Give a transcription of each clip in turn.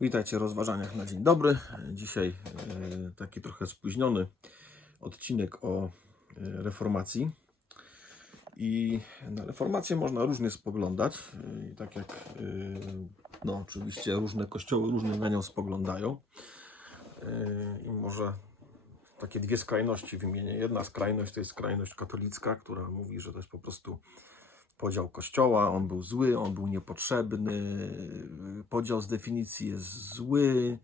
Witajcie w rozważaniach na dzień dobry. Dzisiaj e, taki trochę spóźniony odcinek o e, reformacji. I na reformację można różnie spoglądać. E, I tak jak no, oczywiście różne kościoły różnie na nią spoglądają. I może takie dwie skrajności wymienię. Jedna skrajność to jest skrajność katolicka, która mówi, że to jest po prostu podział kościoła, on był zły, on był niepotrzebny, podział z definicji jest zły,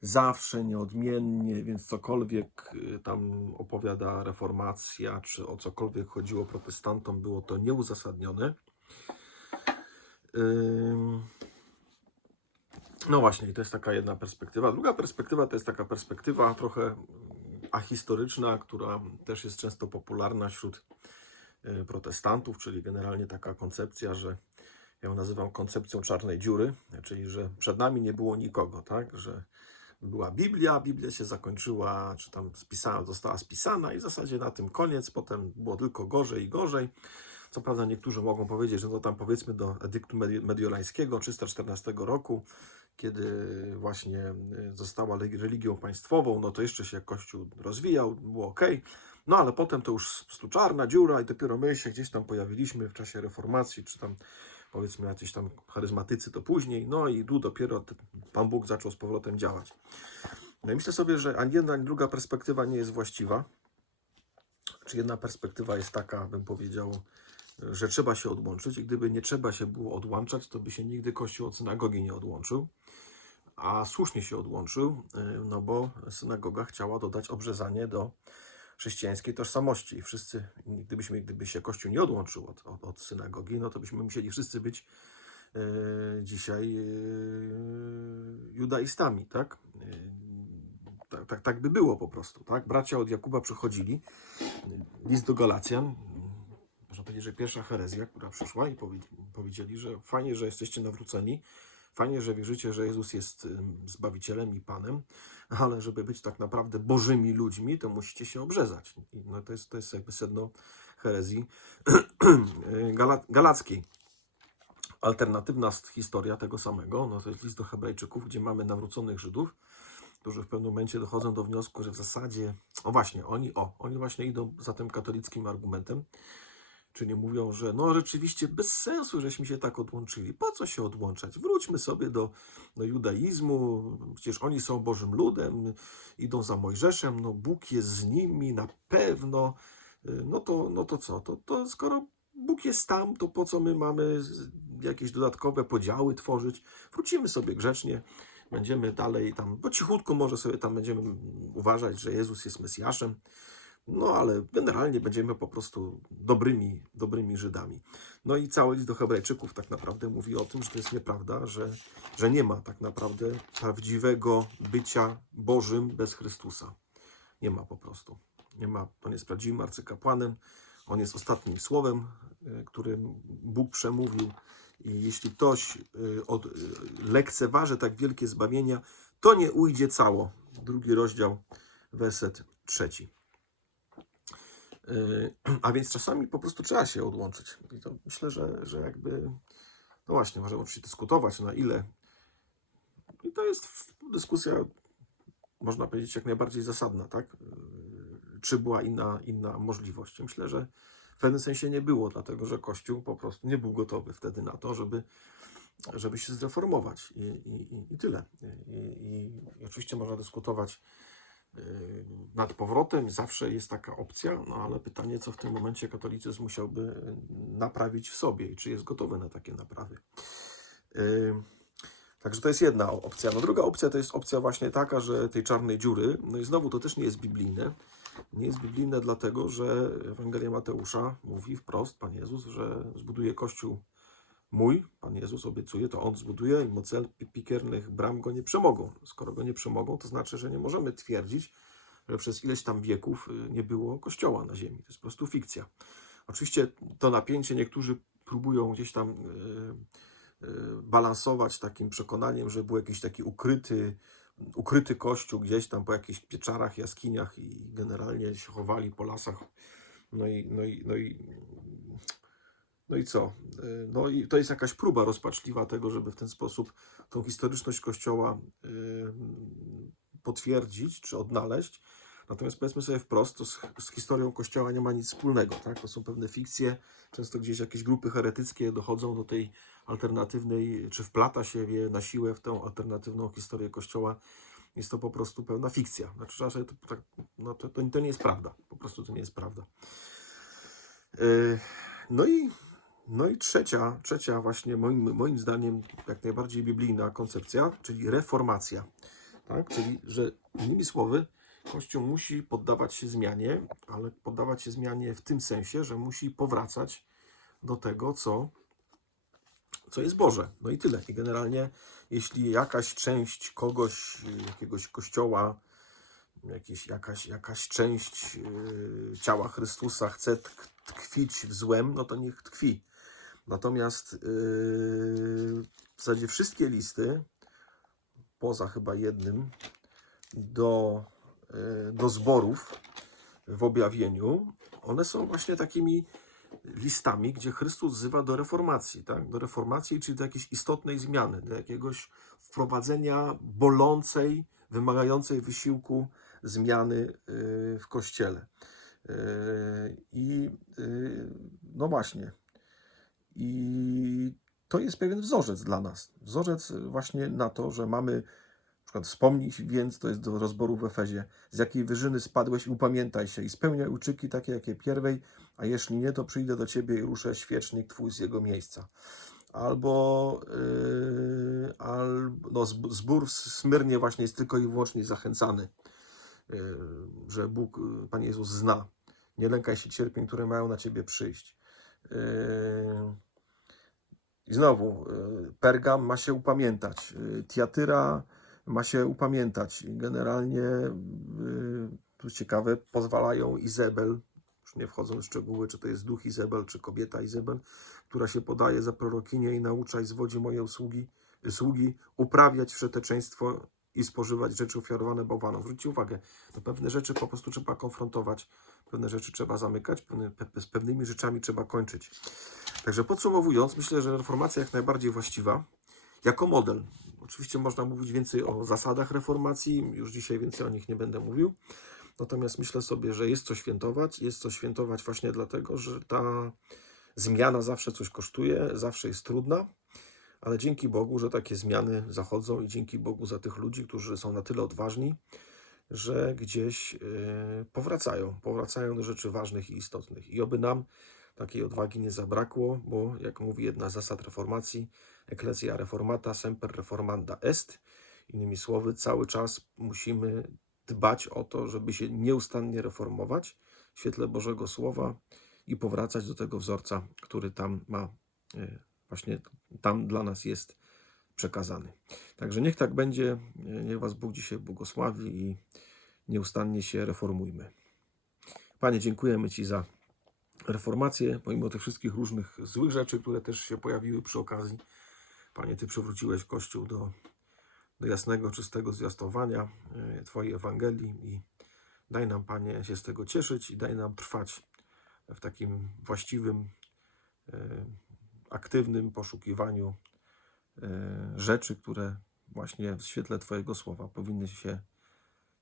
zawsze, nieodmiennie, więc cokolwiek y, tam opowiada reformacja, czy o cokolwiek chodziło protestantom, było to nieuzasadnione. No właśnie, to jest taka jedna perspektywa. Druga perspektywa to jest taka perspektywa trochę mm, ahistoryczna, która też jest często popularna wśród protestantów, czyli generalnie taka koncepcja, że ja ją nazywam koncepcją czarnej dziury, czyli że przed nami nie było nikogo, tak? Że była Biblia, Biblia się zakończyła, czy tam spisana, została spisana i w zasadzie na tym koniec, potem było tylko gorzej i gorzej. Co prawda niektórzy mogą powiedzieć, że no tam powiedzmy do edyktu Medi- mediolańskiego 314 roku, kiedy właśnie y, została religią państwową, no to jeszcze się Kościół rozwijał, było ok. No ale potem to już stu czarna dziura i dopiero my się gdzieś tam pojawiliśmy w czasie reformacji, czy tam powiedzmy jacyś tam charyzmatycy to później, no i tu dopiero Pan Bóg zaczął z powrotem działać. No i myślę sobie, że ani jedna, ani druga perspektywa nie jest właściwa. Czy jedna perspektywa jest taka, bym powiedział, że trzeba się odłączyć i gdyby nie trzeba się było odłączać, to by się nigdy Kościół od synagogi nie odłączył. A słusznie się odłączył, y, no bo synagoga chciała dodać obrzezanie do chrześcijańskiej tożsamości. Wszyscy, gdybyśmy, gdyby się Kościół nie odłączył od, od, od synagogi, no to byśmy musieli wszyscy być e, dzisiaj e, judaistami, tak? E, tak, tak? Tak by było po prostu, tak? Bracia od Jakuba przychodzili, list do Galacjan, można powiedzieć, że pierwsza herezja, która przyszła i powie, powiedzieli, że fajnie, że jesteście nawróceni, fajnie, że wierzycie, że Jezus jest Zbawicielem i Panem, ale żeby być tak naprawdę bożymi ludźmi, to musicie się obrzezać. No to, jest, to jest jakby sedno herezji Gala, galackiej. Alternatywna historia tego samego, no to jest list do Hebrajczyków, gdzie mamy nawróconych Żydów, którzy w pewnym momencie dochodzą do wniosku, że w zasadzie, o właśnie, oni, o, oni właśnie idą za tym katolickim argumentem, czyli mówią, że no rzeczywiście bez sensu, żeśmy się tak odłączyli. Po co się odłączać? Wróćmy sobie do, do judaizmu, przecież oni są Bożym ludem, idą za Mojżeszem, no Bóg jest z nimi na pewno. Y, No to, no to co? To, to skoro Bóg jest tam, to po co my mamy jakieś dodatkowe podziały tworzyć? Wrócimy sobie grzecznie, będziemy dalej tam, bo cichutko może sobie tam będziemy uważać, że Jezus jest Mesjaszem. No ale generalnie będziemy po prostu dobrymi, dobrymi Żydami. No i cały list do Hebrajczyków tak naprawdę mówi o tym, że to jest nieprawda, że, że nie ma tak naprawdę prawdziwego bycia Bożym bez Chrystusa. Nie ma po prostu. Nie ma, on jest prawdziwym arcykapłanem, on jest ostatnim słowem, y, którym Bóg przemówił. I jeśli ktoś y, od, y, lekceważy tak wielkie zbawienia, to nie ujdzie cało. Drugi rozdział, werset trzeci. Yy, A więc czasami po prostu trzeba się odłączyć. I to myślę, że, że jakby, no właśnie, możemy oczywiście dyskutować na ile. I to jest dyskusja, można powiedzieć, jak najbardziej zasadna, tak? Yy, Czy była inna, inna możliwość? Myślę, że w pewnym sensie nie było, dlatego że Kościół po prostu nie był gotowy wtedy na to, żeby, żeby się zreformować. I, i, i- tyle. I, i, I oczywiście można dyskutować nad powrotem. Zawsze jest taka opcja, no ale pytanie, co w tym momencie katolicyzm musiałby yy, naprawić w sobie i czy jest gotowy na takie naprawy. Yy, Także to jest jedna opcja. No druga opcja to jest opcja właśnie taka, że tej czarnej dziury, no i znowu to też nie jest biblijne. Nie jest biblijne dlatego, że Ewangelia Mateusza mówi wprost, Pan Jezus, że zbuduje Kościół mój, Pan Jezus obiecuje, to On zbuduje i moce pi- pikiernych bram go nie przemogą. Skoro go nie przemogą, to znaczy, że nie możemy twierdzić, że przez ileś tam wieków y, nie było Kościoła na ziemi. To jest po prostu fikcja. Oczywiście to napięcie niektórzy próbują gdzieś tam y, y, balansować takim przekonaniem, że był jakiś taki ukryty, ukryty kościół gdzieś tam po jakichś pieczarach, jaskiniach i generalnie się chowali po lasach. No i, no i, no i, no i co? Y, No i to jest jakaś próba rozpaczliwa tego, żeby w ten sposób tą historyczność Kościoła y, potwierdzić czy odnaleźć. Natomiast powiedzmy sobie wprost, to z, z historią Kościoła nie ma nic wspólnego. Tak? To są pewne fikcje, często gdzieś jakieś grupy heretyckie dochodzą do tej alternatywnej, czy wplata się je na siłę w tę alternatywną historię Kościoła. Jest to po prostu pełna fikcja. Znaczy, to, tak, no to, to, to nie jest prawda. Po prostu to nie jest prawda. Yy, No i, no i trzecia, trzecia właśnie moim, moim zdaniem jak najbardziej biblijna koncepcja, czyli reformacja. Tak? Czyli, że innymi słowy, Kościół musi poddawać się zmianie, ale poddawać się zmianie w tym sensie, że musi powracać do tego, co, co jest Boże. No i tyle. I generalnie, jeśli jakaś część kogoś, jakiegoś kościoła, jakieś, jakaś, jakaś część yy, ciała Chrystusa chce tk- tkwić w złem, no to niech tkwi. Natomiast yy, w zasadzie wszystkie listy, poza chyba jednym, do, yy, do zborów w objawieniu, one są właśnie takimi listami, gdzie Chrystus wzywa do reformacji, tak? do reformacji, czyli do jakiejś istotnej zmiany, do jakiegoś wprowadzenia bolącej, wymagającej wysiłku zmiany yy, w Kościele. I no właśnie. I to jest pewien wzorzec dla nas. Wzorzec właśnie na to, że mamy na przykład wspomnij więc, to jest do rozboru w Efezie, z jakiej wyżyny spadłeś upamiętaj się i spełniaj uczyki takie, jakie pierwej, a jeśli nie, to przyjdę do ciebie i ruszę świecznik twój z jego miejsca. Albo yy, al, no, zb- zbór w Smyrnie właśnie jest tylko i wyłącznie zachęcany, yy, że Bóg, yy, Pan Jezus zna. Nie lękaj się cierpień, które mają na ciebie przyjść. Yy, I znowu, yy, Pergam ma się upamiętać, yy, Tiatyra ma się upamiętać. Generalnie, tu ciekawe, pozwalają Izabel, już nie wchodząc w szczegóły, czy to jest duch Izabel, czy kobieta Izabel, która się podaje za prorokinię i naucza i zwodzi moje usługi, sługi uprawiać wszeteczeństwo i spożywać rzeczy ofiarowane bałwanom. Zwróćcie uwagę, to pewne rzeczy po prostu trzeba konfrontować, pewne rzeczy trzeba zamykać, pewne, pe, z pewnymi rzeczami trzeba kończyć. Także podsumowując, myślę, że reformacja jak najbardziej właściwa, jako model. Oczywiście można mówić więcej o zasadach reformacji, już dzisiaj więcej o nich nie będę mówił. Natomiast myślę sobie, że jest co świętować. Jest co świętować właśnie dlatego, że ta zmiana zawsze coś kosztuje, zawsze jest trudna, ale dzięki Bogu, że takie zmiany zachodzą i dzięki Bogu za tych ludzi, którzy są na tyle odważni, że gdzieś yy, powracają, powracają do rzeczy ważnych i istotnych. I oby nam takiej odwagi nie zabrakło, bo jak mówi jedna z zasad reformacji, ecclesia reformata semper reformanda est. Innymi słowy, cały czas musimy dbać o to, żeby się nieustannie reformować w świetle Bożego Słowa i powracać do tego wzorca, który tam ma, e, właśnie tam dla nas jest przekazany. Także niech tak będzie, niech Was Bóg dzisiaj błogosławi i nieustannie się reformujmy. Panie, dziękujemy Ci za reformację, pomimo tych wszystkich różnych złych rzeczy, które też się pojawiły przy okazji. Panie, Ty przywróciłeś Kościół do, do jasnego, czystego zwiastowania e, Twojej Ewangelii i daj nam, Panie, się z tego cieszyć i daj nam trwać w takim właściwym, e, aktywnym poszukiwaniu e, rzeczy, które właśnie w świetle Twojego słowa powinny się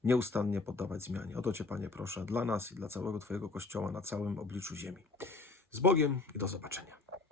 nieustannie poddawać zmianie. O Cię, Panie, proszę dla nas i dla całego Twojego Kościoła na całym obliczu ziemi. Z Bogiem i do zobaczenia.